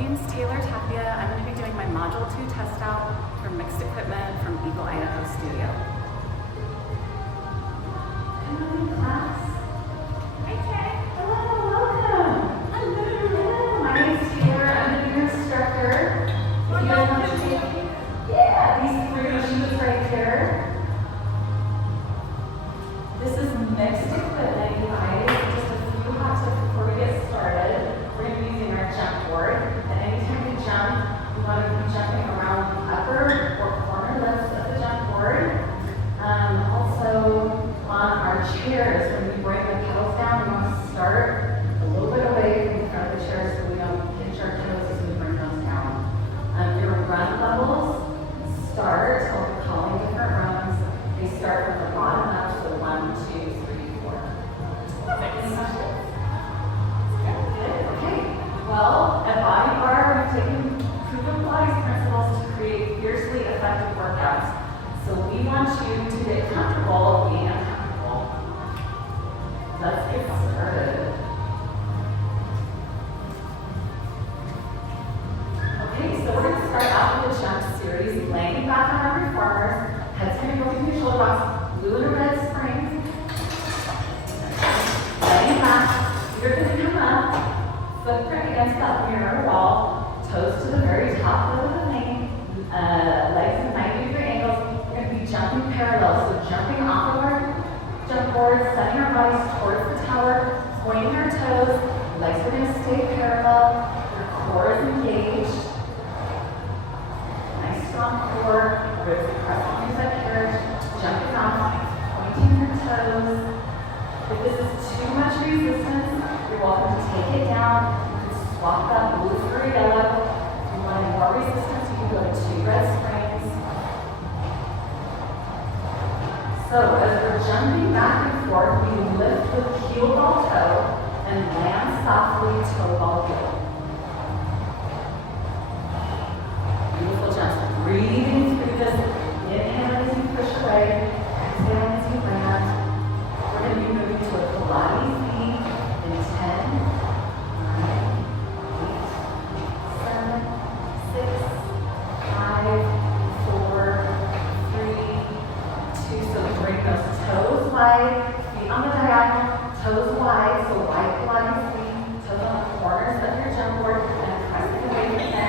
name's Tapia. I'm going to be doing my Module 2 test out for mixed equipment from Eagle, Idaho Studio. Good morning, class. Hi, Kay. Hello, welcome. Hello. My name's Taylor. I'm going to be your instructor. If you guys want to take, these three machines right here. This is mixed equipment, you guys. Just a few hot tips before we get started. We're going to be using our jump board. And anytime we jump, we want to be jumping around the upper or corner lifts of the jump board. Also, on our chairs, when we bring the pedals down, we want to start a little bit away from the front of the chair so we don't pinch our toes as we bring those down. Your run levels start, I'll be calling different runs. They start from the bottom up to the 1, 2, 3, 4. Perfect. Any questions? Good. Okay. Well, at Bodybar, we've taken proven Pilates principles to create fiercely effective workouts. So we want you to get comfortable being uncomfortable. Let's get started. Okay, so we're going to start out with a jump series, laying back on our reformers. Head's going to go through your shoulder blocks, blue and red springs. Laying back, you're going to come up, footprint against that mirror wall, toes to the very top of the thing, legs in 90-degree angles. We're going to be jumping parallel, so jumping off of our jump board, setting our bodies towards the tower, pointing our toes, legs are going to stay parallel, your core is engaged. Nice strong core, ribs are pressing into that carriage, jumping off, pointing your toes. If this is too much resistance, you're welcome to take it down. You can swap that blue for a yellow. If you want more resistance, you can go to 2 red springs. So as we're jumping back and forth, we lift with heel ball toe and land softly toe ball heel. Beautiful jumps. Breathing through this. Inhale as you push away. Exhale as you land. We're going to be moving to a Pilates knee in 10, 9, 8, 7, 6, 5, 4, 3, 2. So we bring those toes wide, feet on the diagonal, toes wide, so wide Pilates knee, toes on the corners of your jump board, and pressing away from the end.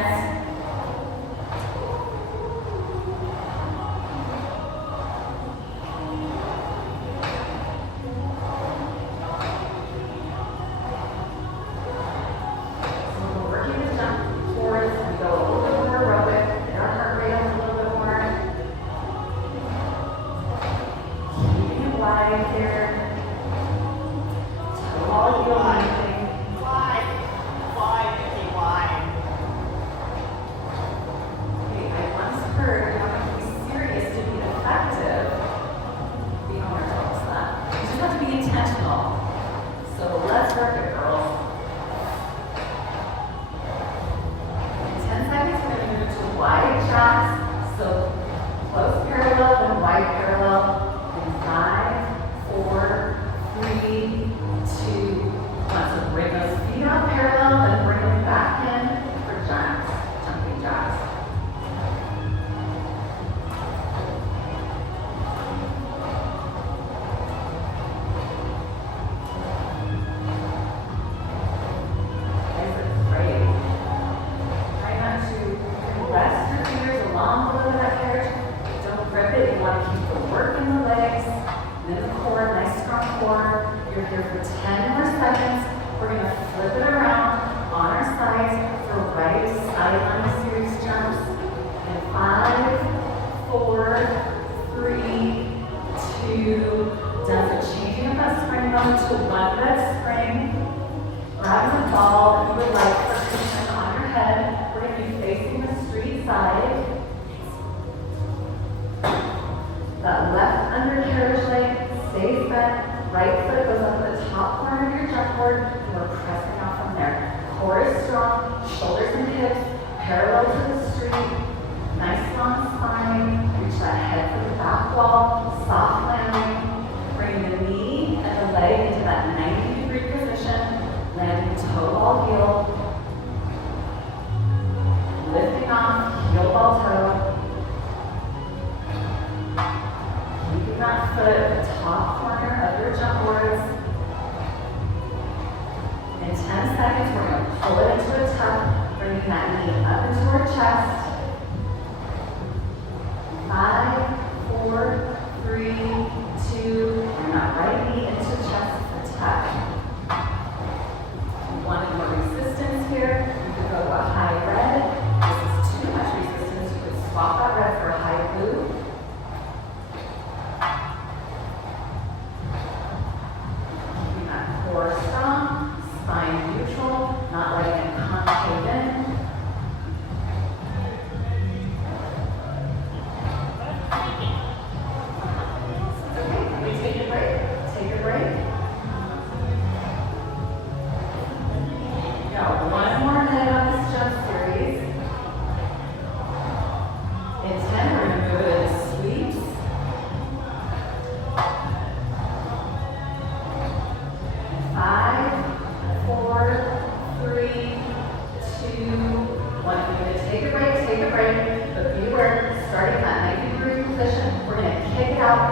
You're here for 10 more seconds. We're going to flip it around on our sides for right sideline series jumps. In 5, 4, 3, 2, done. So changing up that spring mode to 1 red spring. Grabbing the ball if you would like for position on your head. We're going to be facing the street side. That left undercarriage leg stays bent. Right foot goes up to the top corner of your jump board, and we're pressing out from there. Core is strong, shoulders and hips parallel to the street. Nice long spine. Reach that head for the back wall. Soft landing. Bring the knee and the leg into that 90-degree position. Landing toe ball heel. 10 seconds, we're going to pull it into a tuck, bringing that knee up into our chest. 5, 4, 3, 2, and that right knee into chest for tuck. If you wanted more resistance here, you could go to a high red. This is too much resistance. You could swap that red for a high blue. Keeping that core strong, spine neutral, not letting it concave in.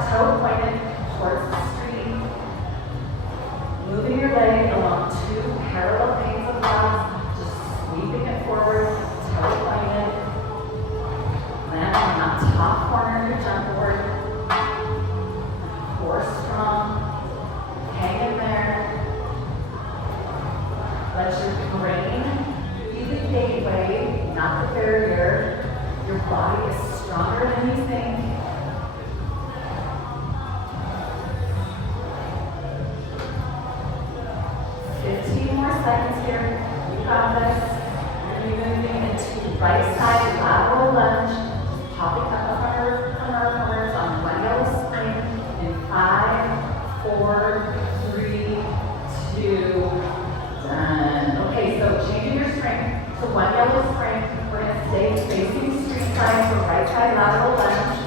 Toe pointed towards the street. Moving your leg along 2 parallel panes of glass, just sweeping it forward, toe pointed. Land on that top corner of your jump board. Core strong. Hang in there. Let your brain be the gateway, not the barrier. Your body is stronger than you think. 15 more seconds here. You got this. We're going to be moving into right side lateral lunge. Popping up from our corners on one yellow spring in 5, 4, 3, 2, done. Okay, so changing your spring to one yellow spring. We're going to stay facing street side for right side lateral lunge.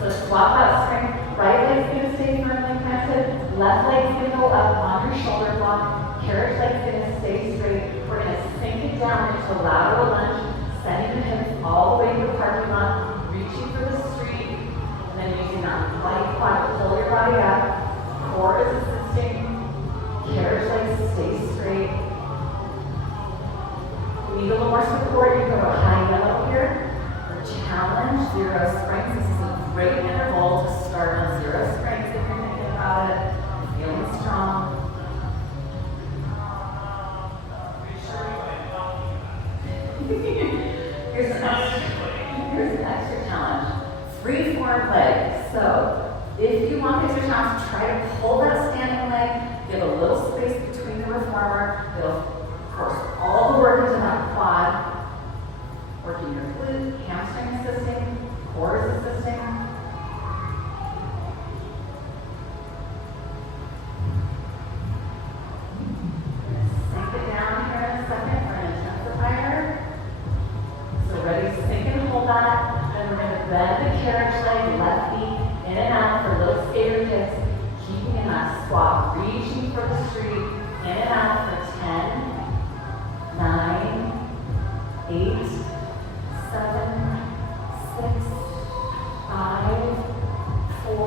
So swap that spring. Right leg's going to stay firmly planted. Left leg's going to go up on your shoulder block. Carriage leg's going to stay straight. We're going to sink it down into a lateral lunge, sending the hips all the way to the parking lot, reaching for the street, and then using that light quad to pull your body up. Core is assisting. Carriage legs stay straight. If you need a little more support, you can go to high yellow here. For challenge, 0 springs. This is a great interval to start on 0 springs if you're thinking about it. Feeling strong. Here's an extra challenge. Free form leg. So if you want this challenge, try to pull that standing leg, give a little space between the reformer. It'll, of course, all the work into that quad. Working your glute, hamstring assisting, core is assisting. Sink it down here in a second for an intensifier. So ready to sink and hold that. Then we're going to bend the carriage leg, left knee in and out for little skater kicks. Keeping in that squat, reaching for the street, in and out for 10, 9, 8, 7, 6, 5, 4,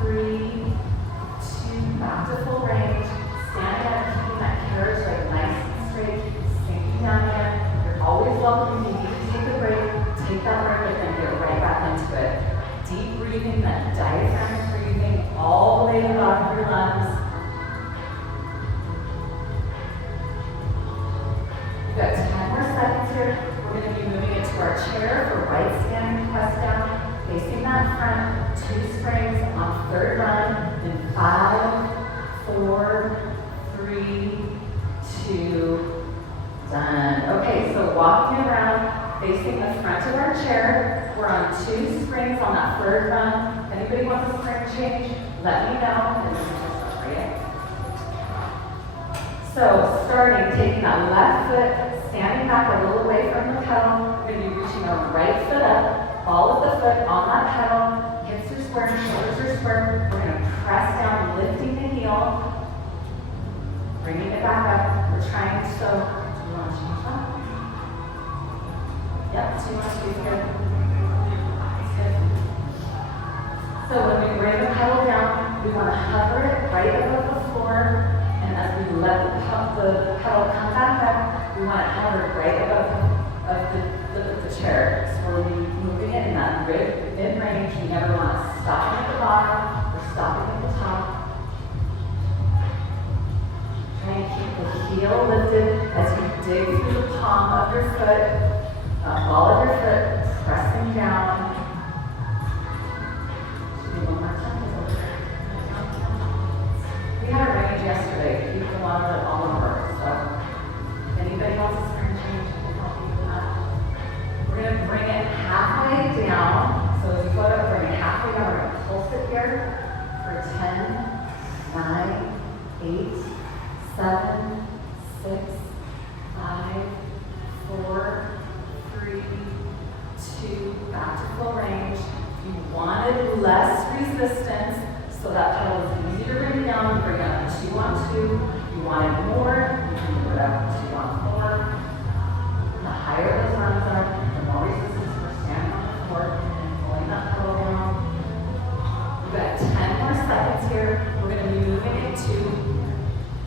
3, 2, back to full range. Standing up, keeping that carriage leg nice and straight, sinking down there. You're always welcome. If you need to take a break, take that break and then get right back into it. Deep breathing, that diaphragmatic breathing, all the way to the bottom of your lungs. You've got 10 more seconds here. We're going to be moving into our chair for right standing press down, facing that front, 2 springs on 3rd run in 5, 4, 3, 2, done. Okay, so walking around, facing the front of our chair. We're on 2 springs on that 3rd run. If anybody wants a spring change, let me know. So starting, taking that left foot, standing back a little away from the pedal. We're going to be reaching our right foot up, ball of the foot on that pedal. Hips are square, shoulders are square. We're going to press down, lifting the heel, bringing it back up. We're trying to, do you want to change that? Yep, 2 more squeeze good. So when we bring the pedal down, we want to hover it right above the floor, and as we let heel lifted as you dig through the palm of your foot, ball of your foot, pressing down. Should do one more time. We had a range yesterday. People wanted it all over. So if anybody wants a spring change, I can help you with that. We're going to bring it halfway down. So as you float up, bring it halfway down. We're going to pulse it here for 10, 9, 8, 7, 6, 5, 4, 3, 2, back to full range. If you wanted less resistance, so that pedal is easy to bring down, bring it up 2 on 2. If you wanted more, you can move it up 2 on 4. The higher those runs are, the more resistance we're standing on the floor and pulling that pedal down. We've got 10 more seconds here. We're going to be moving it to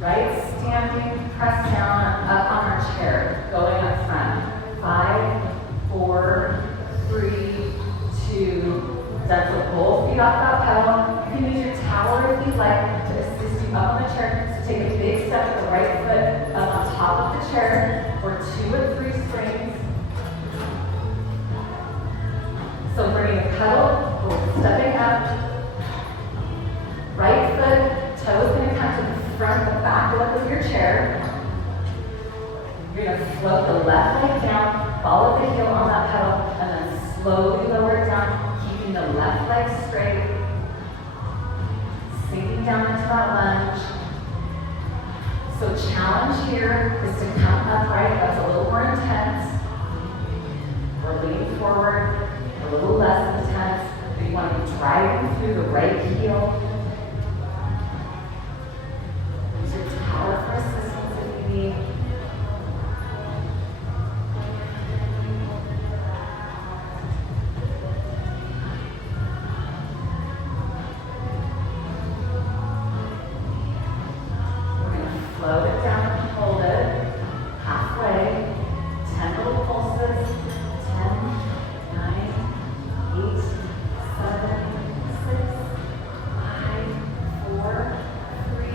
right standing, press down, up on our chair, going up front. 5, 4, 3, 2, that's with both feet off that pedal. You can use your towel if you'd like to assist you up on the chair. So take a big step with the right foot up on top of the chair, or 2 or 3 springs. So bringing the pedal, we're stepping up. Right foot, toe is going to come to the front, the back lip of your chair. You're going to float the left leg down, follow the heel on that pedal, and then slowly lower it down, keeping the left leg straight, sinking down into that lunge. So challenge here is to come upright. That's a little more intense. Or lean forward, a little less intense. But you want to be driving through the right heel. Use your towel for assistance if you need. Float it down and hold it halfway. 10 little pulses. 10, 9, 8, 7, 6, 5, 4, 3,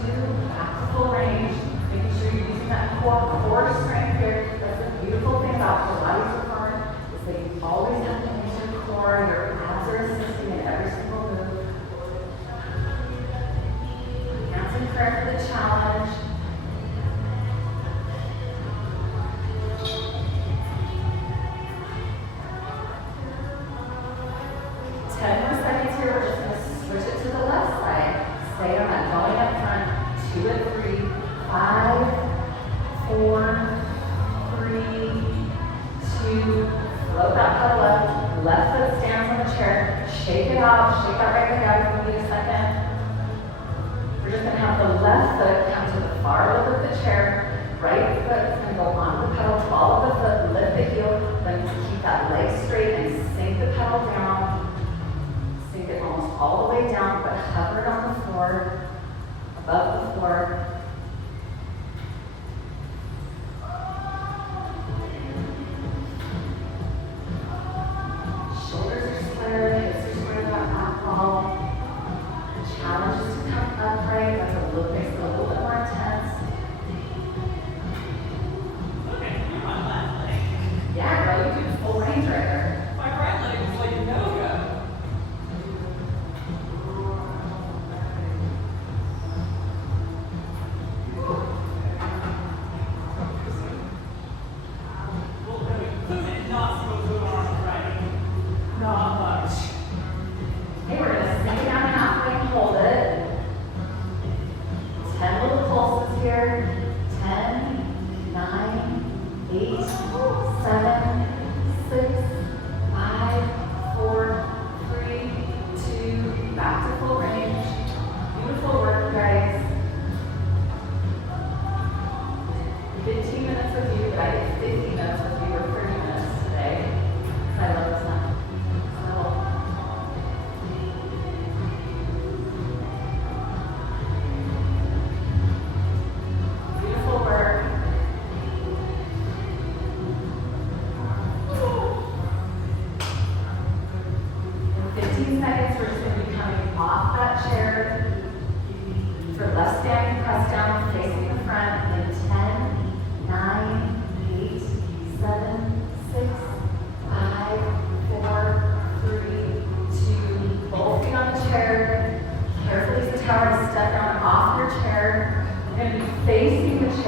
2. Back to full range. Making sure you're using that core strength here. That's the beautiful thing about Pilates reformer is that you always have to use your core. Your abs are assisting in every single move. Hands in prayer for the challenge. We're just going to switch it to the left side. Stay on that, going up front. 2 and 3, 5, 4, 3, 2. Float that pedal up. Left foot stands on the chair. Shake it out. Shake that right leg out if you need a second. We're just going to have the left foot come to the far lip of the chair. Right foot is going to go on the pedal. Follow the foot. Lift the heel. Then keep that leg straight and sink the pedal down. Sink it almost all the way down, but hover it on the floor, above the floor. Shoulders are square, hips are square, that back wall. The challenge is to come upright. Makes it a little bit more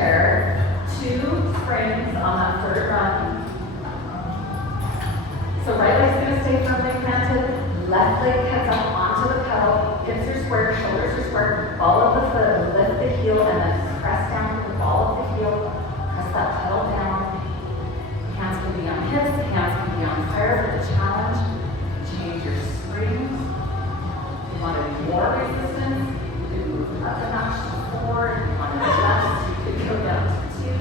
chair, 2 springs on that third run. So right leg's gonna stay firmly planted, left leg heads up onto the pedal, hips are square, shoulders are square, ball of the foot, lift the heel, and then press down to the ball of the heel, press that pedal down. Hands can be on hips, hands can be on fire for the challenge. Change your springs. If you wanted more resistance, you could move up a notch to 4. If you wanted less, you could go down to 2.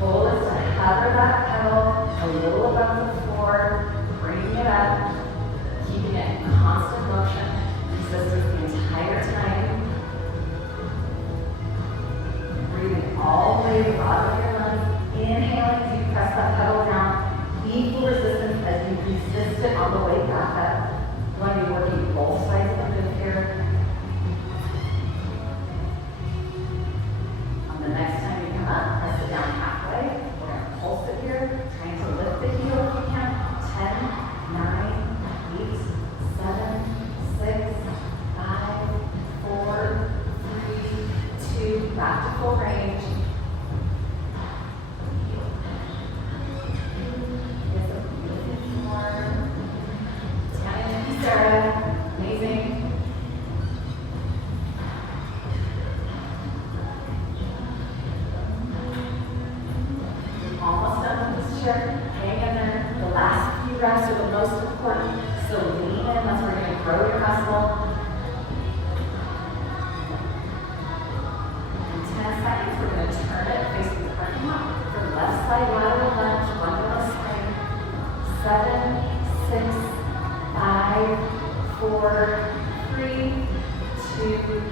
Goal is to hover that pedal a little above the floor, bringing it up, keeping it in constant motion. Resistance the entire time. Breathing all the way out of your lungs. Inhaling as you press that pedal down. Equal resistance as you resist it on the way back up. You want to be working both sides of the move here. On the next time you come up, press it down halfway. We're going to pulse it here. Trying to lift the heel if you can. 10, 9, 8, 7, 6, 5, 4, 3, 2, back to full range. Sarah, amazing. Almost done with this chair. Hang in there. The last few reps are the most important. So lean in. That's where you're going to grow your muscle. In 10 seconds, we're going to turn it facing the parking lot. For the left side lateral lunge, 1 minute swing. 7, 6, 5, 4, 3, 2,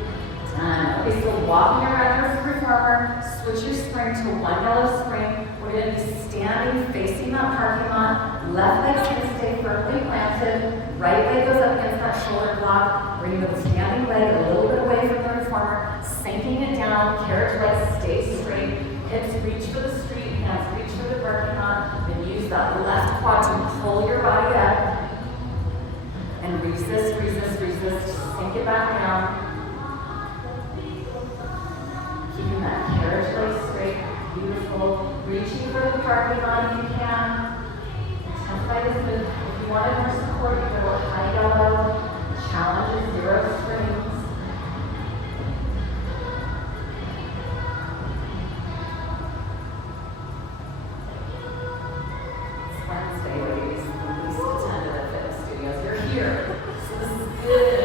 done. Okay, so walking around your performer, switch your spring to 1 yellow spring. We're going to be standing facing that parking lot. Left leg's going to stay firmly planted. Right leg goes up against that shoulder block. Bring the standing leg a little bit away from the reformer, sinking it down. Carriage leg stays straight. Hips reach for the street, hands reach for the parking lot. Then use that left quad to pull your body up. And resist, resist, resist. Sink it back down. Keeping that carriage leg straight. Beautiful. Reaching for the parking lot if you can. Intensify this move. If you wanted more support, you can go high yellow. Challenge is 0 springs. It's Wednesday, ladies. Least attended at fitness studios. You're here. So this is good.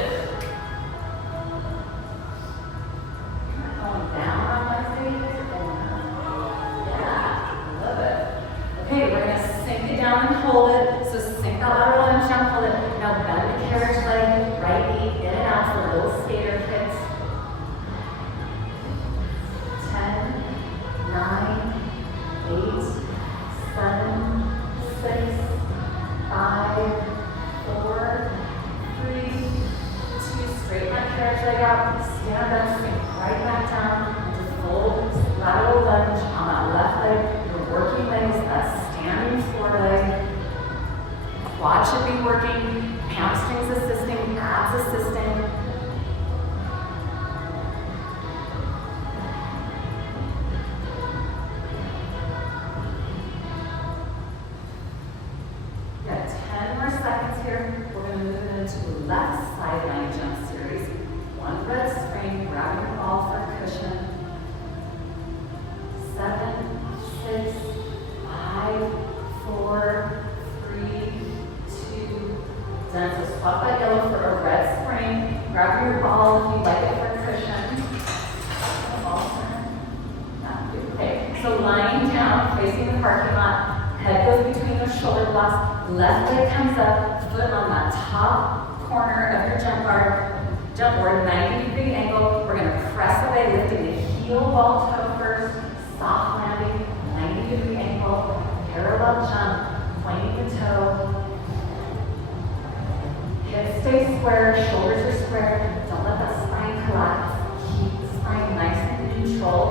You're not going down on Wednesday, you guys are going up. Yeah, love it. Okay, we're going to sink it down and hold it. So sink the lateral lunge down, hold it. Now bend the carriage leg, right knee in and out for little skater kicks. 10, 9, 8, 7, 6, 5, 4, 3, 2, straighten that carriage leg out, stand up, sink right back down, and just fold lateral lunge on that left leg. Your working leg is that standing foreleg. Quad should be working, hamstrings assisting, abs assisting. We got 10 more seconds here. We're going to move into left sideline jump series. 1 red spring, grabbing your ball for a cushion. 7, 6, 5, 4, 3, 2, done. So swap that yellow for a red spring. Grab your ball if you like it for a cushion. Okay, so lying down, facing the parking lot, head goes between those shoulder blocks, left leg comes up, foot on that top corner of your jump board, 90-degree angle. We're going to press away, lifting the heel ball toe first, soft landing, 90-degree angle, parallel jump, pointing the toe. Hips stay square, shoulders are square. Don't let that spine collapse. Keep the spine nice and neutral.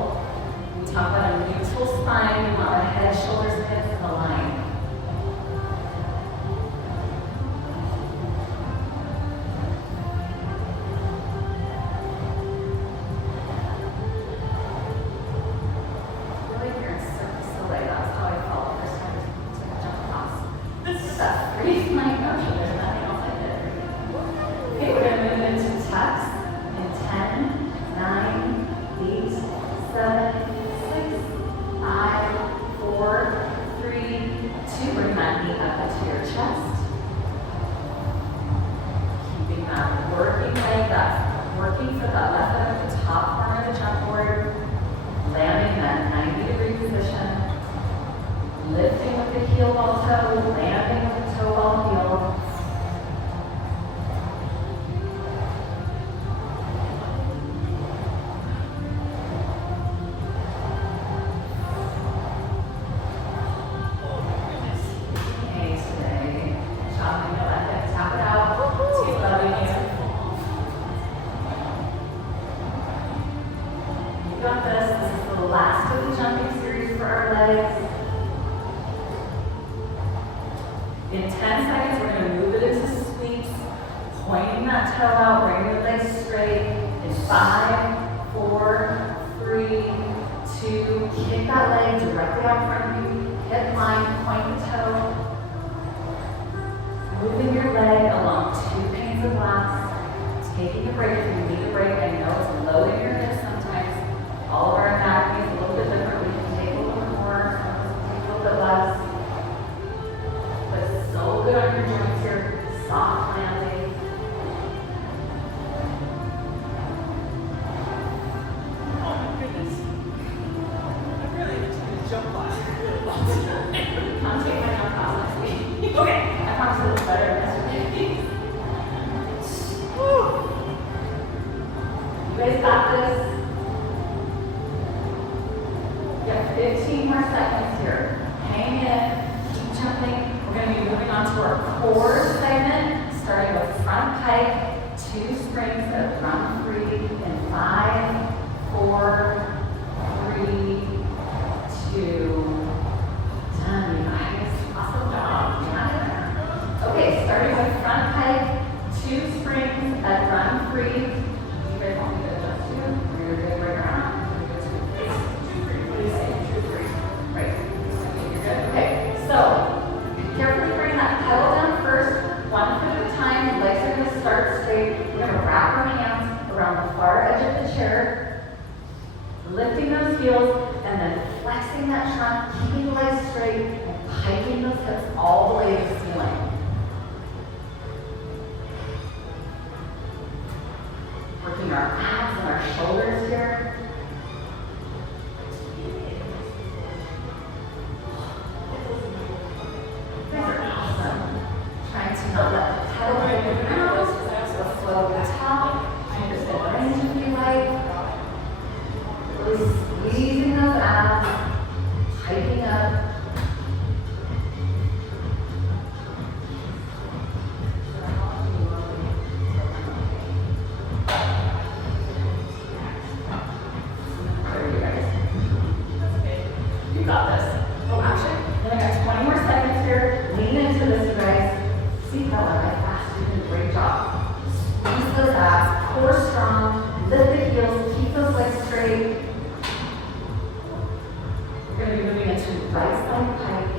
We talk about a neutral spine. We want the head, shoulders, hips aligned. swing that toe out, bring your legs straight in 5, 4, 3, 2. Kick that leg directly out in front of you. Hip line, point the toe. Moving your leg along 2 panes of glass. Taking a break if you need a break. I know it's loading your hips sometimes. All of our anatomy is a little bit different. We can take a little bit more, some of us can take a little bit less. But it's so good on your joints here. Soft landing. Oh my goodness. I really need to do a jump class. I'm taking my jump class next week. Okay. I promise it looks better yesterday. You guys got this. You have 15 more seconds here. Hang in, keep jumping. We're going to be moving on to our core segment, starting with front pike, 2 springs of drum 3 in 5, 4, 3, 2. Done, you guys. Awesome job. Okay, starting with front pike, 2 springs at run 3. Do you guys want me to adjust you? Or you're good right around? What do you say? 2, 3. Right. You're good? Okay. So, carefully bring that pedal down first, 1 foot at a time. Legs are going to start straight. We're going to wrap our hands around the far edge of the chair, lifting those heels, and then flexing that trunk, keeping the legs straight, and hiking those hips all the way to the ceiling. Working our abs and our shoulders here. You guys are awesome. Trying to not let the pedal hit the ground. So slow to the top. Fingers in range if you like. Really squeezing those abs. Hiking up. You got this. Oh, actually, then I got 20 more seconds here. Lean into this, you guys. See how I fast. You're doing a great job. Squeeze those abs. Core strong. Lift the heels. Keep those legs straight. We're going to be moving into right side pike.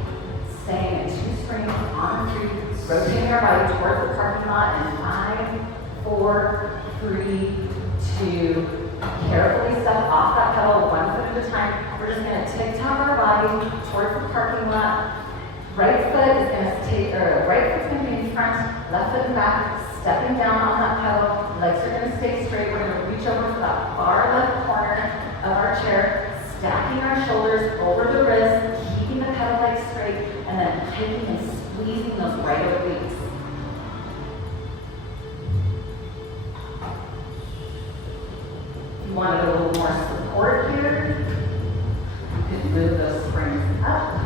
Staying in 2 springs on 3. Rotating our body toward the parking lot in 5, 4, 3, 2. Carefully step off that pedal 1 foot at a time. We're just going to tick-tock our body towards the parking lot. Right foot is going to take, or right foot's going to be in front, left foot in back, stepping down on that pedal. Legs are going to stay straight. We're going to reach over to that far left corner of our chair, stacking our shoulders over the wrist, keeping the pedal legs straight, and then hiking and squeezing those right obliques. If you wanted a little more support here, you could move those springs up.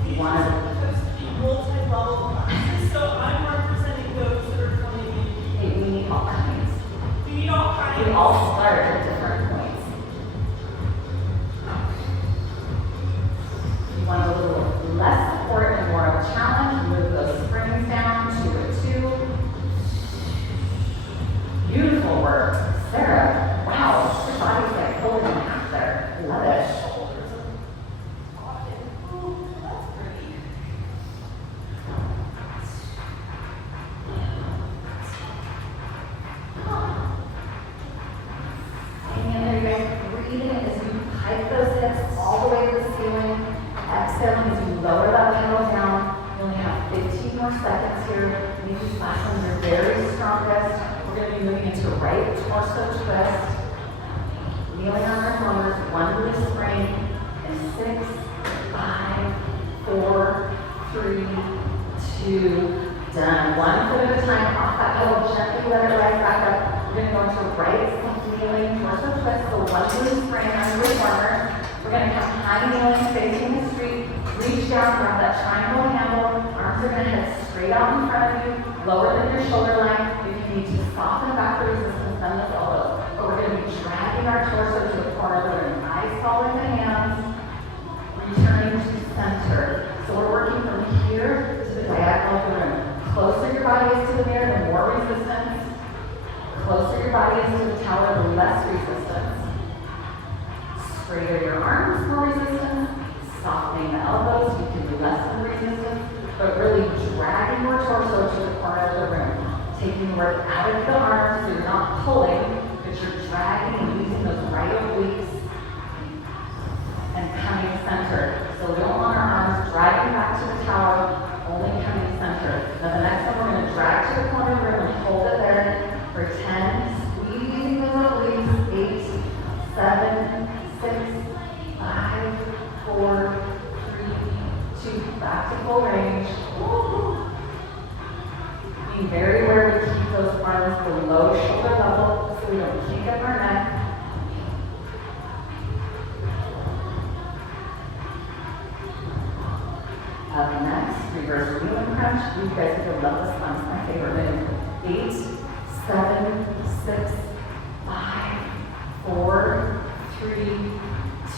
If you wanted Supposed to be multi-level classes, so I'm representing those that are coming in. hey, we need all kinds. Do you all kind We of all start at different points. If you want a little less support and more of a challenge, move those springs down 2 at 2. Beautiful work. Sarah, wow, your body's like holding in half there. Love it. Hang in there, you guys. Breathing as you hike those hips all the way to the ceiling. Exhaling as you lower that pedal down. You only have 15 more seconds here. Maybe last ones are very strongest. We're going to be moving into right torso twist. Kneeling on our shoulders, 1 with a spring. In 6, 5, 4, 3, 2. Done. 1 foot at a time. Off that pedal. Gently let it rise back up. We're going to go into right kneeling torso twist. So 1 with a spring under the warmer. We're going to come high kneeling, facing the street. Reach down, grab that triangle handle. Arms are going to head straight out in front of you, lower than your shoulder line. If you need to soften back the resistance, bend those elbows. But we're going to be dragging our torso to the corner. We're going to eyes following the hands, returning to center. So we're working from here to the diagonal of the room. closer your body is to the mirror, the more resistance. Closer your body is to the tower, the less resistance. Straighter your arms, more resistance. Softening the elbows, you can do less than resistance. But really dragging your torso to the corner of the room. Taking work out of the arms, so you're not pulling, but you're dragging and using those right obliques and coming center. So we don't want our arms dragging back to the tower, only coming center. Now the next one, we're going to drag to the corner of the room and hold it there for 10. Squeezing those obliques. 8, 7, 6, 5, 4, 3, 2. Back to full range. Be very aware to keep those arms below shoulder level so we don't kick up our neck. Up next, reverse knee and crunch. You guys are gonna love this one. It's my favorite move. 8, 7, 6, 5, 4, 3,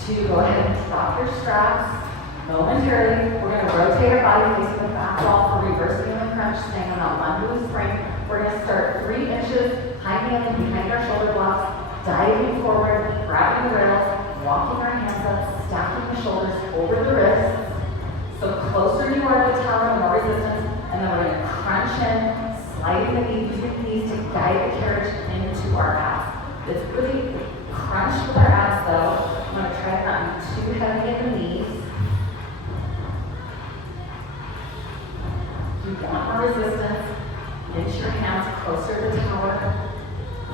2. Go ahead and drop your straps. Momentarily, we're going to rotate our body facing the back wall for reverse knee and crunch, staying on that one loose spring. We're going to start 3 inches, high hand behind our shoulder blocks, diving forward, grabbing the rails, walking our hands up, stacking the shoulders over the wrists. So closer you are to the tower, more resistance, and then we're going to crunch in, sliding the knees, using the knees to guide the carriage into our abs. It's really crunch with our abs though. I'm going to try to not be too heavy in the knees. You want more resistance, inch your hands closer to the tower.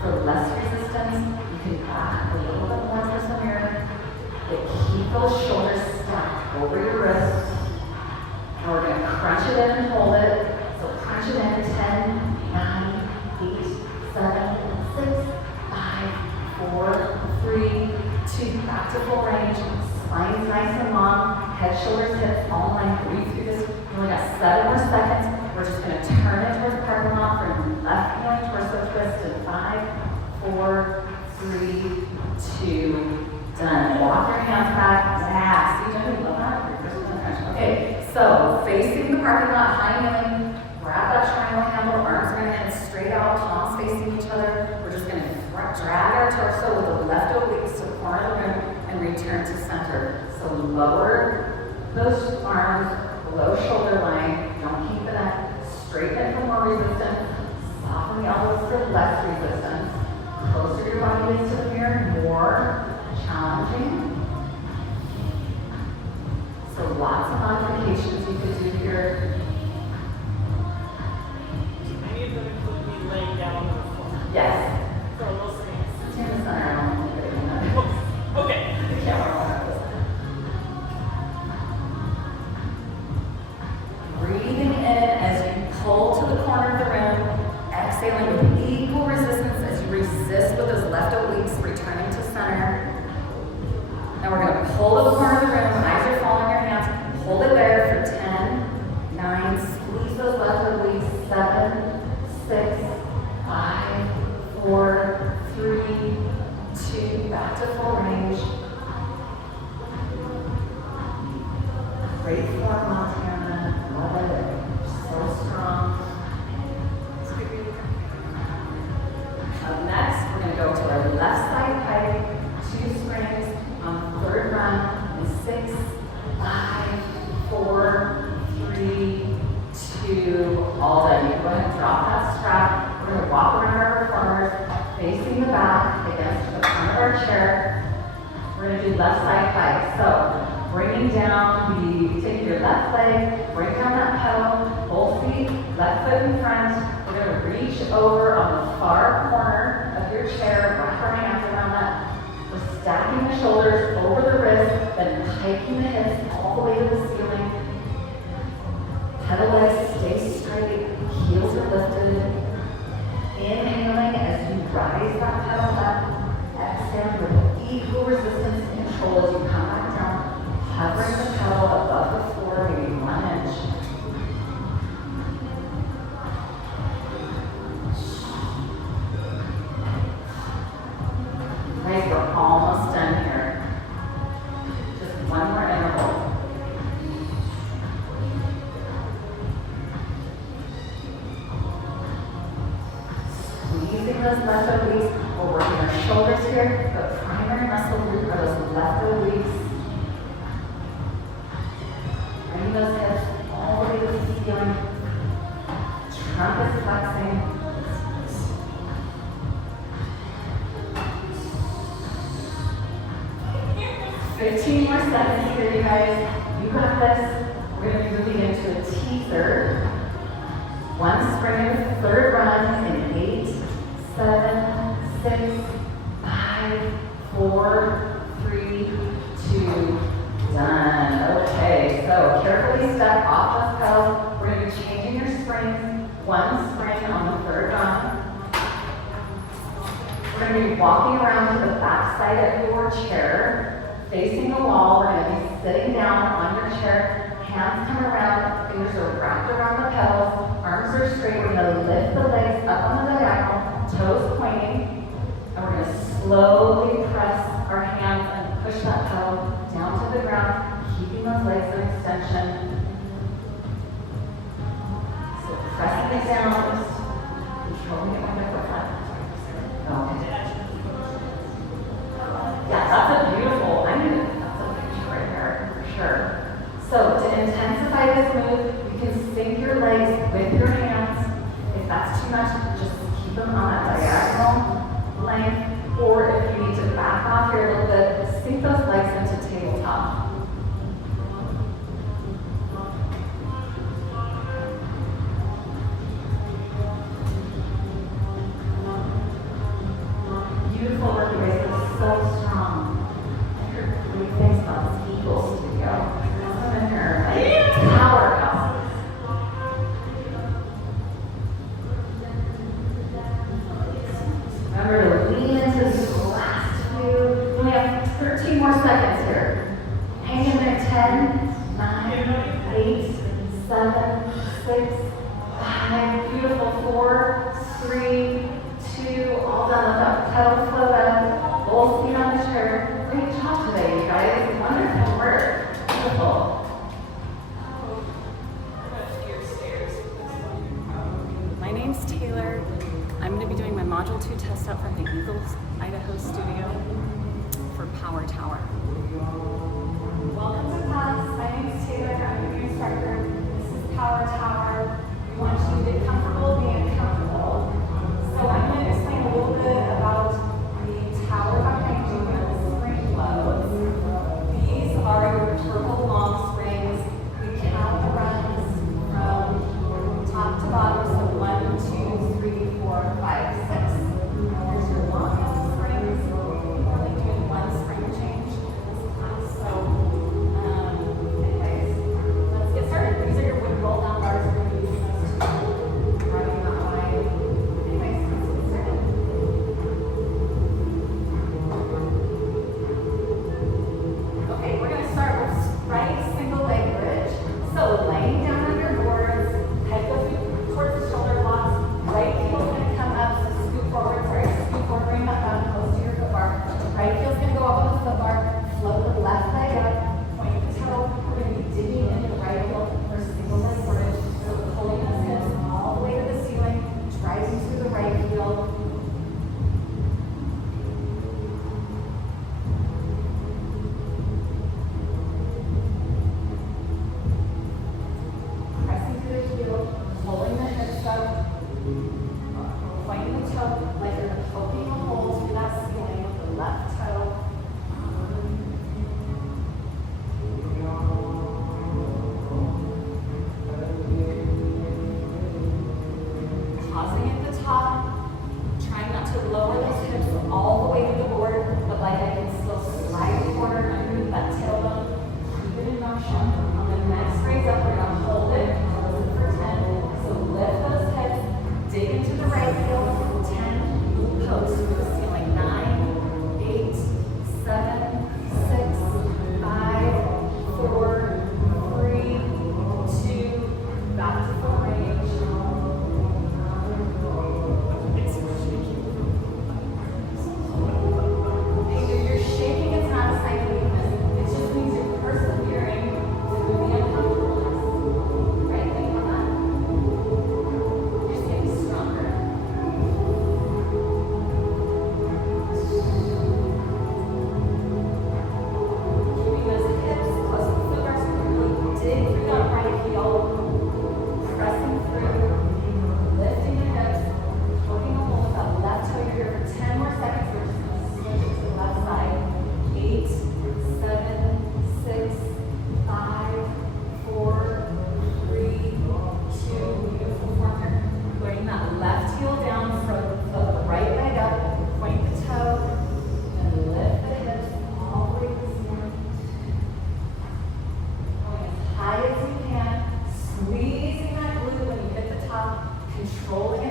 For less resistance, you can back a little bit more towards the mirror. But keep those shoulders stacked over your wrists. And we're going to crunch it in and hold it. So crunch it in, 10, 9, 8, 7, 6, 5, 4, 3, 2. Back to full range. Spine's nice and long. Head, shoulders, hips, all in line. Breathe through this. We only got 7 more seconds. We're just going to turn it towards the parking lot from left knee torso twist in 5, 4, 3, 2. Done. Walk your hands back. Yeah. See, don't you love that? Okay. So facing the parking lot, high kneeling. Grab that triangle handle. Arms are going to head straight out. Palms facing each other. We're just going to drag our torso with the left obliques to the corner of the room and return to center. So lower those arms below shoulder line. Don't keep the neck. Straighten it for more resistance. Soften the elbows for less resistance. Closer your body is to the mirror, more challenging. So lots of modifications you could do here. Any of them include me laying down on the floor? Yes. For a little stance. Stand in the center. I don't think they're doing that. Okay. The camera won't have this. Breathing in as you pull to the corner of the room, exhaling with equal resistance as you resist with those left obliques, returning to center. Now we're going to pull to the corner of the room, eyes are falling your hands, hold it there for 10, 9, squeeze those left obliques, 7, 6, 5, 4, 3, 2, back to full range. Great form, Montana. Love it. So strong. Up next, we're going to go to our left side pike, 2 springs on the third run in 6, 5, 4, 3, 2, all done. You can go ahead and drop that strap. We're going to walk around our reformers, facing the back against the front of our chair. We're going to do left side pike. So bringing down take your left leg, bring down that pedal, both feet, left foot in front. We're going to reach over on the far corner of your chair, wrap our hands around that. We're stacking the shoulders over the wrist, then hiking the hips all the way to the ceiling. Pedal legs stay straight, heels are lifted. Inhaling as you rise that pedal up. Exhale with equal resistance and control as you come back down, hovering the pedal above the floor, maybe 1 inch. Guys, we're almost done here. Just one more interval. using those left obliques. We're working our shoulders here. The primary muscle group are those left obliques. Bring those hips all the way to the ceiling. Trunk is flexing. 15 more seconds here, you guys. You got this. We're going to be moving into a teaser. One spring of the third run in 8, 7, 6, 5, 4, 3, 2, done. Okay, so carefully step off those pedals. We're going to be changing your springs. One spring on the third run. We're going to be walking around to the back side of your chair, facing the wall. We're going to be sitting down on your chair. Hands come around, fingers are wrapped around the pedals, arms are straight. We're going to lift the legs up on the diagonal, toes pointing, and we're going to slowly press our hands and push that pedal down to the ground, keeping those legs in extension. So pressing it down, controlling it with the front. Okay. Yeah, that's a beautiful, that's a picture right there, for sure. So to intensify this move, you can sync your legs with your hands. If that's too much, just keep them on that diagonal length. Or if you need to back off here a little bit, sink those legs into tabletop. Beautiful work, you guys look so strong. I heard great things about this Eagle studio. Powerhouses. Remember to lean into this last few. We only have 13 more seconds here. Hang in there. 10, 9, 8, 7, 6, 5. Beautiful. 4, 3, 2. All done. Let that pedal float up. Full speed on the chair. Great job today, you guys. Wonderful work. Beautiful. My name's Taylor. I'm going to be doing my Module 2 test out from the Eagles, Idaho studio for Power Tower. Welcome to class. My name's Taylor. I'm your instructor. This is Power Tower. We want you to get comfortable being comfortable. So I'm going to explain a little bit about the tower behind you and the spring loads. These are your purple long springs. We count the runs from top to bottom, so 1, 2, 3, 4, 5, 6. Here's your longest springs. We're only doing one spring change in this class. So, anyways, let's get started. These are your wood roll down bars. We're going to be using those to running that way. Anyways, let's get started. Okay, we're going to start with right single leg bridge. So laying down on your boards, head goes towards the shoulder blocks, right heel's going to come up, so scoot forward, bring that down close to your foot bar. Right heel's going to go up on the foot bar, float the left leg up, point the toe, we're going to be digging into the right heel for single leg bridge. So pulling those hips all the way to the ceiling, driving through the right heel. Pressing through the heel, pulling the hips up, pointing the toe like you're poking a hole through that ceiling with the left toe. Pausing at the top, trying not to lower those hips all the way to the board, but like I can still slide forward underneath that tailbone, keep it in motion. On the next raise up, we're going to hold it, close it for 10. So lift those hips, dig into the right heel, 10, post through the ceiling, 9, 8, 7, 6, 5, 4, 3, 2, back to full range.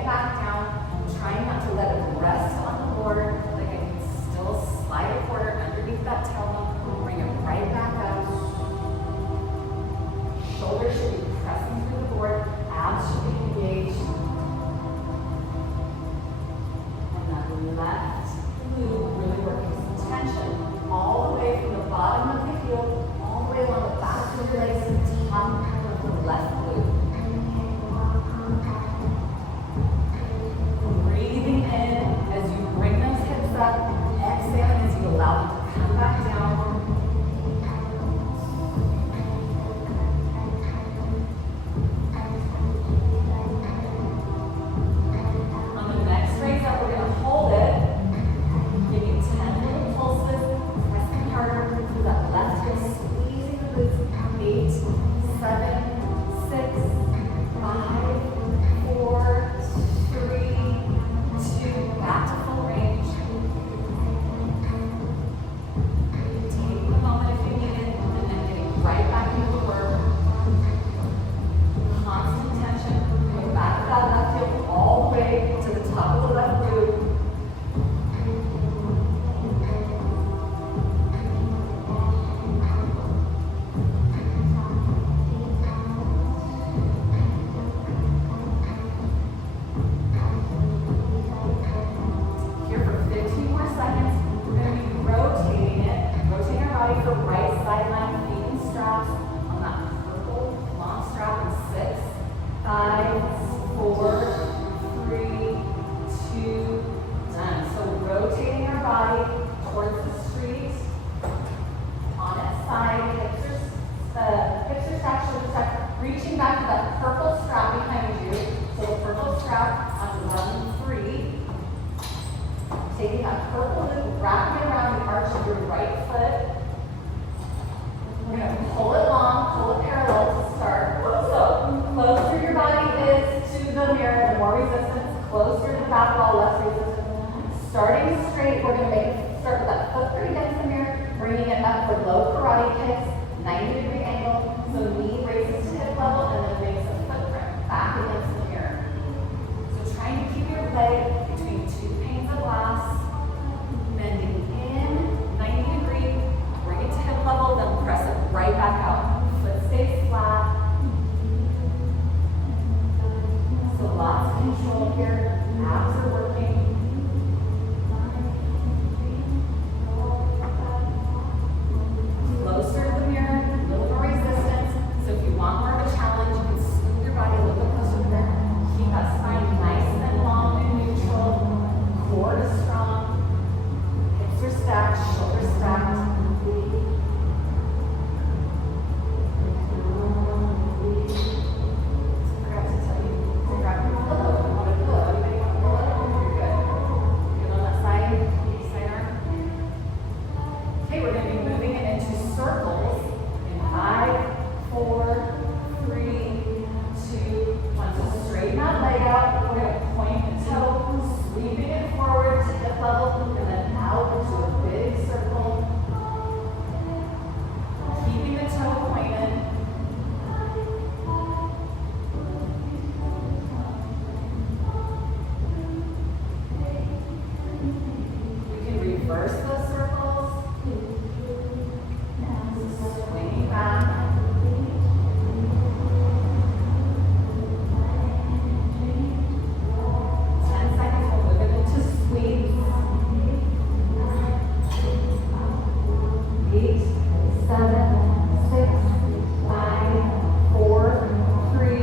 back down, trying not to let it rest on the board. Like I can still slide a quarter underneath that tailbone, bring it right back up. Shoulders should be pressing through the board, abs should be engaged. And that left glute really working some tension all the way from the bottom of the heel, all the way along the back of your legs to the top of the left glute. Breathing in as you bring those hips up, exhaling as you allow them to come back down. On the next raise up, we're going to hold it, giving 10 little pulses, pressing harder through that left heel, squeezing the glutes. 8, 7, 6, 5, 4, 3, 2, back to full range. Take a moment if you need it, and then getting right back into the work. Constant tension, go back to that left heel all the way to the top of the left glute. Here for 15 more seconds, we're going to be rotating it, rotating our body for right sideline, feet and straps on that purple long strap in 6, 5, 4, 3, 2, done. So rotating our body towards the street, on its side, hips are stacked, shoulders stacked, reaching back to that purple strap behind you. So the purple strap on run 3. Taking that purple loop, wrapping it around the arch of your right foot. We're going to pull it long, pull it parallel to start. So closer your body is to the mirror, the more resistance. Closer to the back wall, less resistance. Starting straight, we're going to start with that foot pretty against the mirror, bringing it up for low karate kicks, 90-degree angle. So knee raises to hip level and then makes a footprint back against the mirror. So trying to keep your leg between 2 panes of glass, bending in 90 degree, bring it to hip level, then press it right back out. Foot stays flat. So lots of control here. Abs are working. Closer to the mirror, a little more resistance. So if you want more of a challenge, you can scoop your body a little bit closer to there. Keep that spine nice and long and neutral. Core is strong. Hips are stacked, shoulders stacked. Forgot to tell you to grab your pillow if you want a pillow. Anybody want a pillow? You're good. Good on that side arm. Okay, we're going to be moving it into circles in 5, 4, 3, 2, 1. So straighten that leg out. We're going to point the toe, sweeping it forward to hip level, and then out into a big circle. Keeping the toe pointed. You can reverse those circles. Swinging back. 10 seconds, we'll move it into sweeps. 8, 7, 6, 5, 4, 3,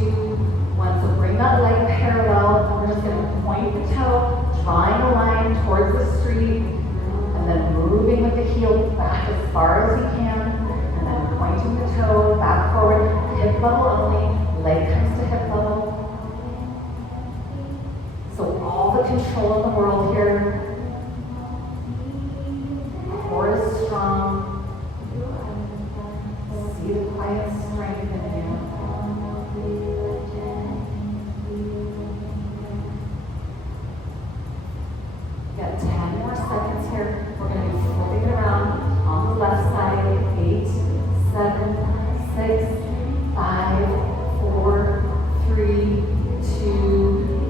2, 1. So bring that leg parallel. We're just going to point the toe, drawing a line towards the street, and then moving with the heel back as far as you can, and then pointing the toe back forward, hip level only, leg comes to hip level. So all the control in the world here. Core is strong. See the quiet strength in you. We've got 10 more seconds here. We're going to be flipping it around on the left side. 8, 7, 6, 5, 4, 3, 2,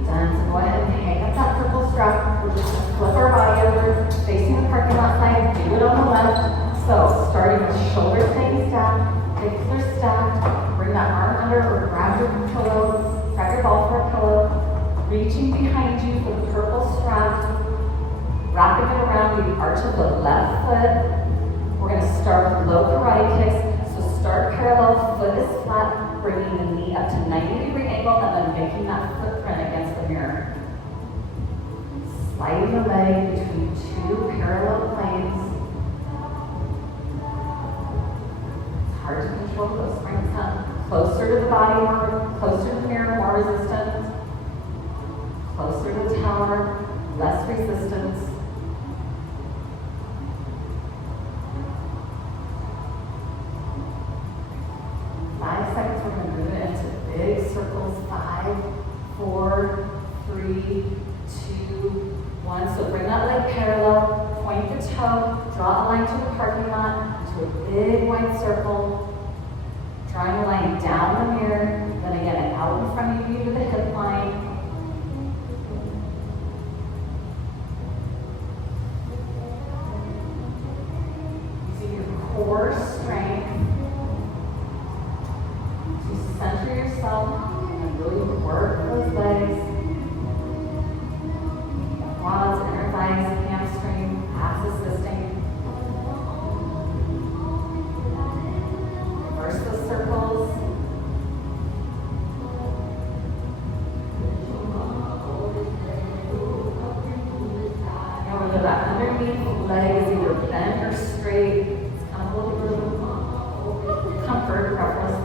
reaching behind you for the purple strap, wrapping it around the arch of the left foot. We're gonna start with low karate kicks. So start parallel, foot is flat, bringing the knee up to 90-degree angle and then making that footprint against the mirror. Sliding the leg between two parallel planes. It's hard to control those springs, huh? Closer to the body, closer to the mirror, more resistance. Closer to the tower, less resistance. We're going to move it into big circles. 5, 4, 3, 2, 1. So bring that leg parallel, point the toe, draw a line to the parking lot, into a big wide circle. Drawing a line down the mirror, then again out in front of you to the hip line. Using your core strength. Center yourself and really work those legs. Quads, inner thighs, hamstring, abs assisting. Reverse the circles. Now whether that underneath leg is either bent or straight, it's kind of a little bit of comfort preference.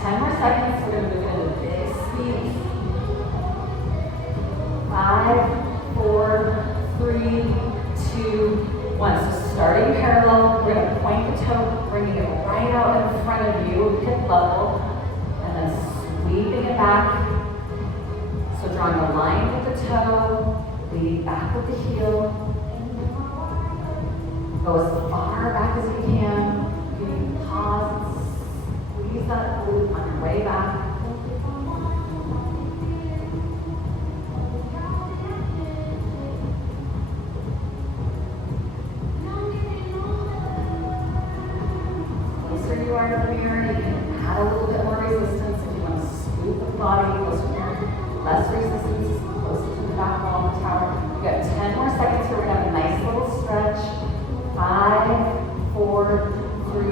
10 more seconds, we're going to move into big speed. 5, 4, 3, 2, 1. So starting parallel, we're going to point the toe, bringing it right out in front of you, hip level, and then sweeping it back. So drawing a line with the toe, leading back with the heel. Go as far back as you can. You can pause. Squeeze that glute on your way back. Closer you are to the mirror, you can add a little bit more resistance if you want to scoop the body closer to the mirror. Less resistance, closer to the back wall of the tower. We've got 10 more seconds here. We're going to have a nice little stretch. 5, 4, 3,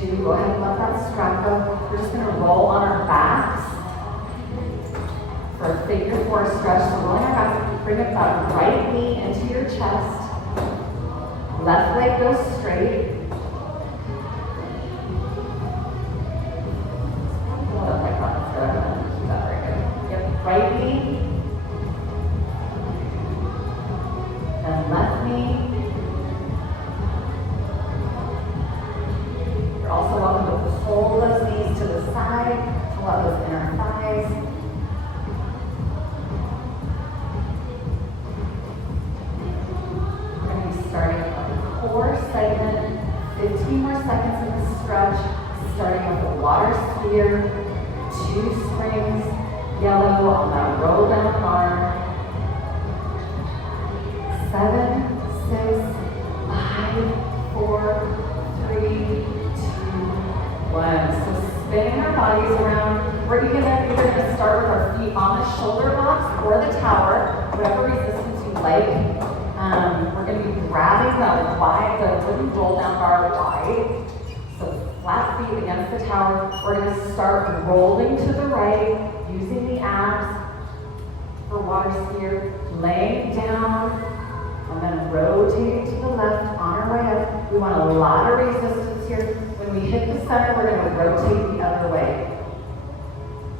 2. Go ahead and let that strap go. We're just going to roll on our backs for a figure 4 stretch. So rolling our backs, bring up that right knee into your chest. Left leg goes straight. Hold up my butt. Keep that very good. Yep, right knee. Then left knee. You're also welcome to pull those knees to the side, pull out those inner thighs. We're going to be starting a core segment, 15 more seconds in the stretch, starting with a water sphere, 2 springs, yellow on that roll down bar. 7, 6, 5, 4, 3, 2, 1. So spinning our bodies around. We're either going to start with our feet on the shoulder blocks or the tower, whatever resistance you like. We're going to be grabbing the wooden roll down bar wide. So flat feet against the tower. We're going to start rolling to the right, using the abs for water sphere, laying down, and then rotating to the left on our way up. We want a lot of resistance here. When we hit the center, we're going to rotate the other way.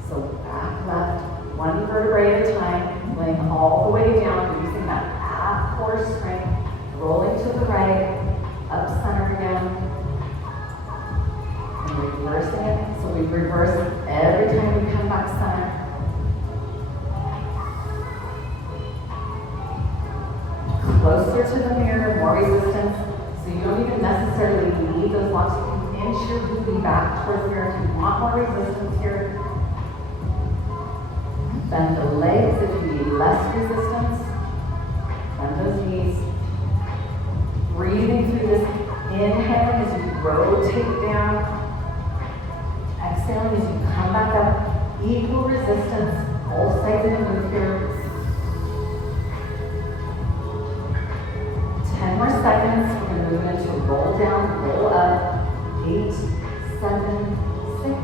So back left, 1 vertebrae at a time, laying all the way down, using that ab core strength, rolling to the right, up center again, and reversing it. So we reverse every time we come back center. Closer to the mirror, more resistance. So you don't even necessarily need those blocks. You can inch your booty back towards the mirror if you want more resistance here. Bend the legs if you need less resistance. Bend those knees. Breathing through this. Inhaling as you rotate down. Exhaling as you come back up. resistance. Both sides of the move here. 10 more seconds. We're going to move into roll down, roll up. 8, 7, 6,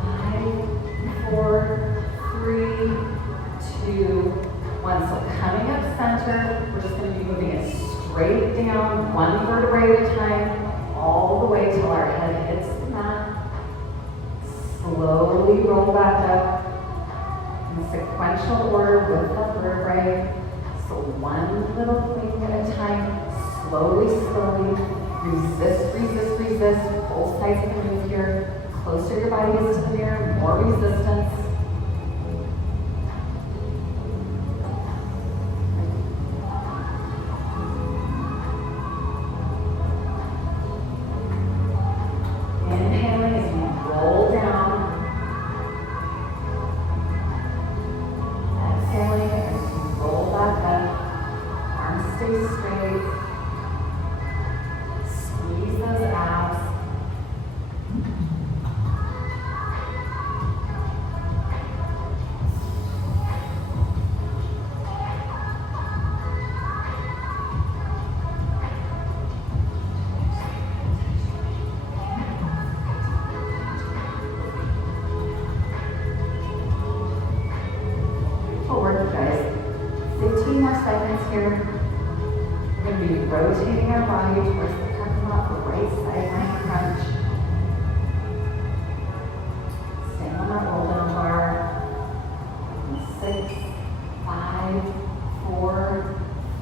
5, 4, 3, 2, 1. So coming up center, we're just going to be moving it straight down, one vertebrae at a time, all the way till our head hits the mat. Slowly roll back up in sequential order with the vertebrae. So one little thing at a time, slowly, slowly. Resist, resist, resist. Both sides of the move here. Closer your body is to the mirror, more resistance. Inhaling as you roll down. Exhaling as you roll back up. Arms stay straight. Squeeze those abs. Forward, guys. 15 more seconds here. We're going to be rotating our body towards the parking lot, the right side line crunch. Staying on that roll down bar. 6, 5, 4,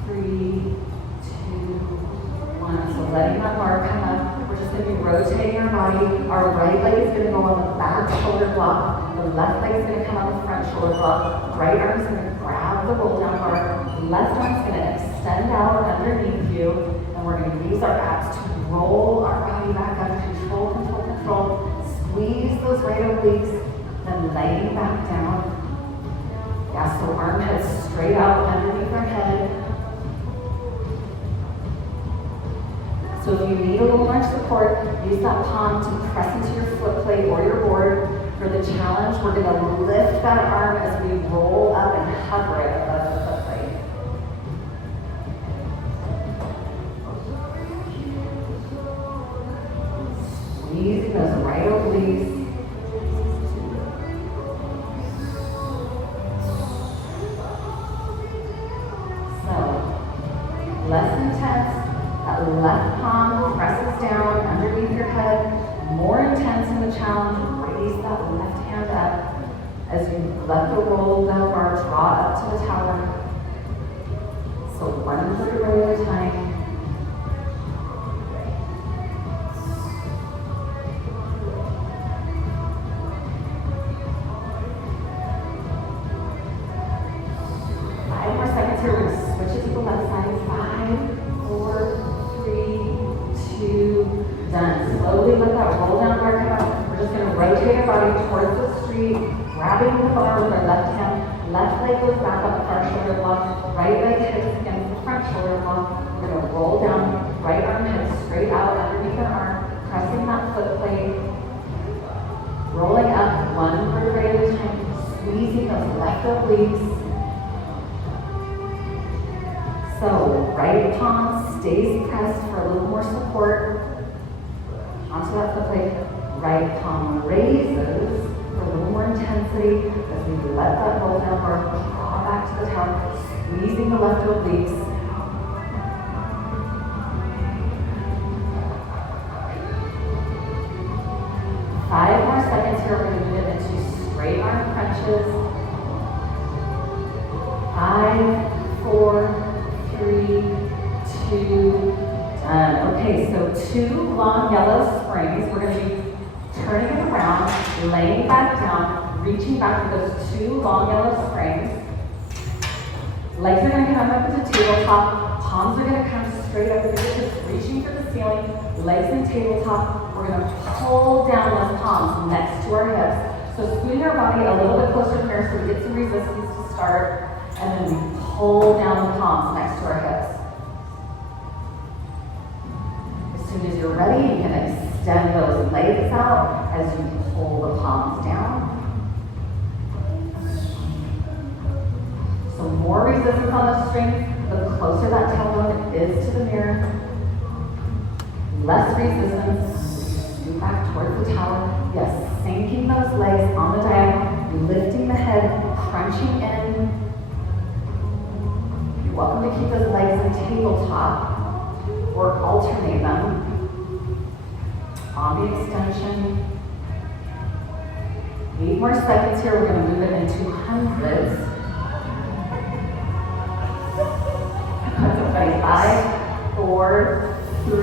3, 2, 1. So letting that bar come up. We're just going to be rotating our body. Our right leg is going to go on the back shoulder block. The left leg is going to come on the front shoulder block. Right arm is going to grab the roll down bar. Left arm is going to extend out underneath you. And we're going to use our abs to roll our body back up. Control, control, control. Squeeze those right obliques. Then laying back down. Yeah, so arm head straight out underneath our head. So if you need a little more support, use that palm to press into your foot plate or your board. For the challenge, we're going to lift that arm as we roll up and hover it above the foot plate. Squeezing those right obliques. So, less intense. That left palm presses down underneath your head. More intense in the challenge. Raise that left hand up as you let the roll down bar draw up to the tower. So one vertebrae at a time. Five more seconds here. We're going to switch it to the left side. 5, 4, 3, 2, done. Slowly let that roll down bar come up. We're just going to rotate our body towards the street, grabbing the bar with our left hand. Left leg goes back up the front shoulder block. Right leg hits against the front shoulder block. We're going to roll down. Right arm heads straight out underneath our arm, pressing that foot plate. Rolling up one vertebrae at a time, squeezing those left obliques. So right palm stays pressed for a little more support onto that foot plate. Right palm raises for a little more intensity as we let that roll down bar draw back to the tower, squeezing the left obliques. Five more seconds here. We're going to move into straight arm crunches. 5, 4, 3, 2, done. Okay, so 2 long yellow springs. We're going to be turning it around, laying back down, reaching back with those 2 long yellow springs. Legs are going to come up to the tabletop. Palms are going to come straight up. We're just reaching for the ceiling. Legs in tabletop. We're going to pull down those palms next to our hips. So squeeze our body a little bit closer here so we get some resistance to start. And then we pull down the palms next to our hips. As soon as you're ready, you can extend those legs out as you pull the palms down. resistance on the strings, the closer that tailbone is to the mirror. Less resistance. Scoot back towards the tower. Yes, sinking those legs on the diagonal, lifting the head, crunching in. You're welcome to keep those legs in tabletop or alternate them on the extension. 8 more seconds here. We're going to move it into hundreds. That's everybody. 5, 4, 3,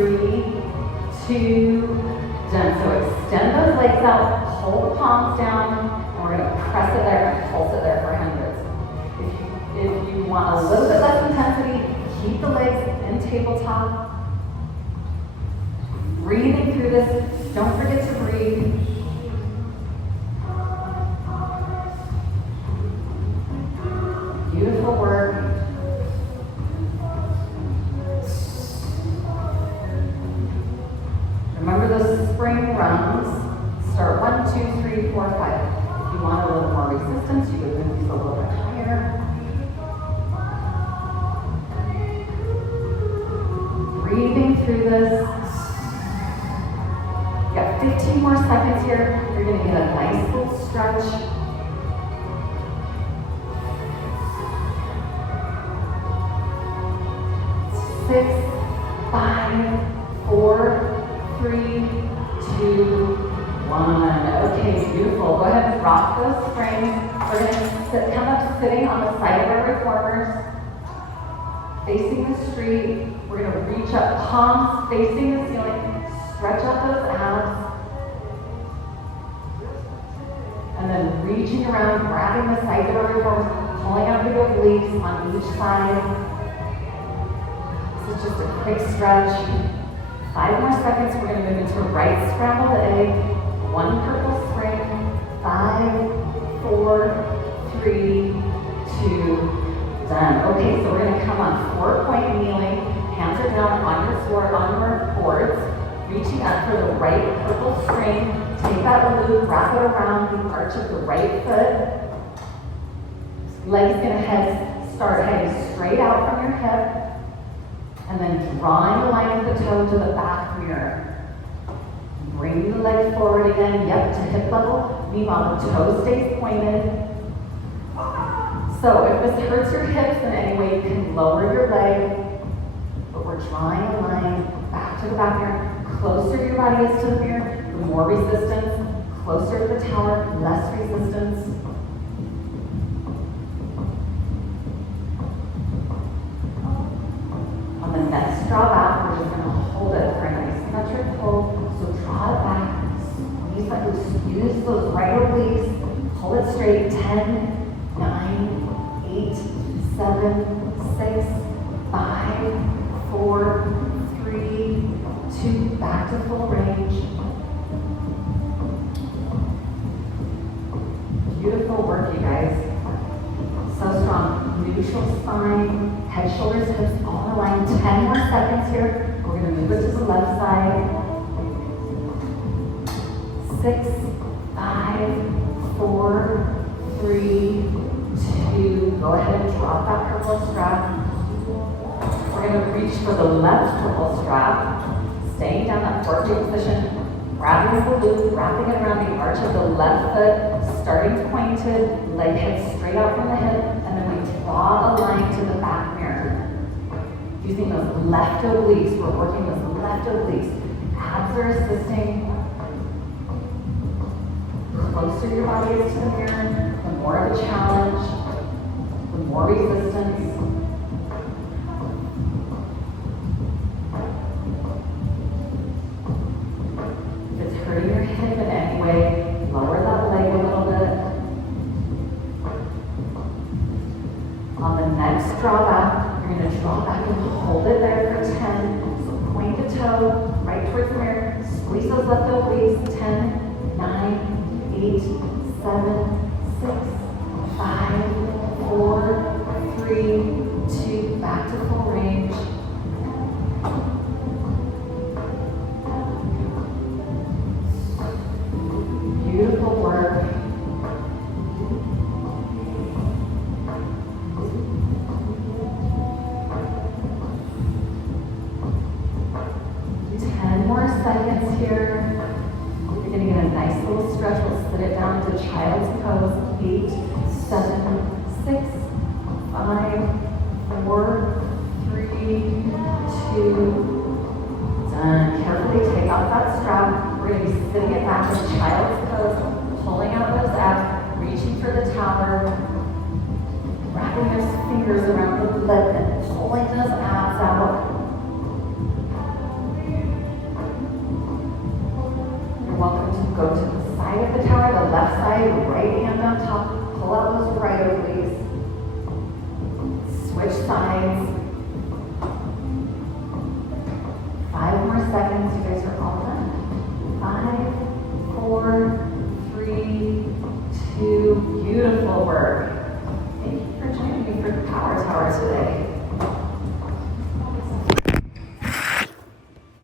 2, done. So extend those legs out, hold the palms down, and we're going to press it there and pulse it there for hundreds. If you want a little bit less intensity, keep the legs in tabletop. Breathing through this. Don't forget to breathe. Beautiful work. Remember those spring runs. Start 1, 2, 3, 4, 5. If you want a little more resistance, you would move a little bit higher. Breathing through this. You got 15 more seconds here. You're going to get a nice little stretch. 6, 5, 4, 3, 2, 1. Okay, beautiful. Go ahead and rock those springs. We're going to come up sitting on the side of our reformers, facing the street. We're going to reach up, palms facing the ceiling, stretch out those abs, and then reaching around, grabbing the sides of our reformers, pulling out the obliques on each side. This is just a quick stretch. 5 more seconds. We're going to move into right scrambled egg, 1 purple spring, 5, 4, 3, 2, done. Okay, so we're going to come on 4-point kneeling. Hands are down on your floor, on your boards, reaching up for the right purple string. Take that loop, wrap it around the arch of the right foot. Legs gonna start heading straight out from your hip. And then drawing the line of the toe to the back mirror. Bring the leg forward again, yep, to hip level. Meanwhile, the toe stays pointed. So if this hurts your hips in any way, you can lower your leg. But we're drawing a line back to the back mirror. Closer your body is to the mirror, the more resistance. Closer to the tower, less resistance. On the next draw back, we're just going to hold it for a nice symmetric hold. So draw it back, squeeze that loose, use those right obliques, pull it straight. 10, 9, 8, 7, 6, 5, 4, 3, 2, back to full range. Beautiful work, you guys. So strong. Neutral spine, head, shoulders, hips all aligned. 10 more seconds here. We're going to move it to the left side. 6, 5, 4, 3, 2. Go ahead and drop that purple strap. We're going to reach for the left purple strap. Staying down that forward position. Grabbing the loop, wrapping it around the arch of the left foot, starting pointed, leg head straight out from the hip, and then we draw a line to the back mirror. Using those left obliques, we're working those left obliques. Abs are assisting. The closer your body is to the mirror, the more of a challenge, the more resistance. Hurting your hip in any way, lower that leg a little bit. On the next draw back, you're going to draw back and hold it there for 10. So point the toe right towards the mirror. Squeeze those left obliques. 10, 9, 8, 7, 6, 5, 4, 3, 2. Back to full range. Beautiful work. pose. 8, 7, 6, 5, 4, 3, 2, done. Carefully take off that strap. We're going to be sitting it back in child's pose, pulling out those abs, reaching for the tower, wrapping those fingers around the lip and pulling those abs out. You're welcome to go to the side of the tower, the left side, right hand on top, pull out those right obliques. Switch sides. 5 more seconds, you guys are all done. 5, 4, 3, 2, beautiful work. Thank you for joining me for the Power Tower today.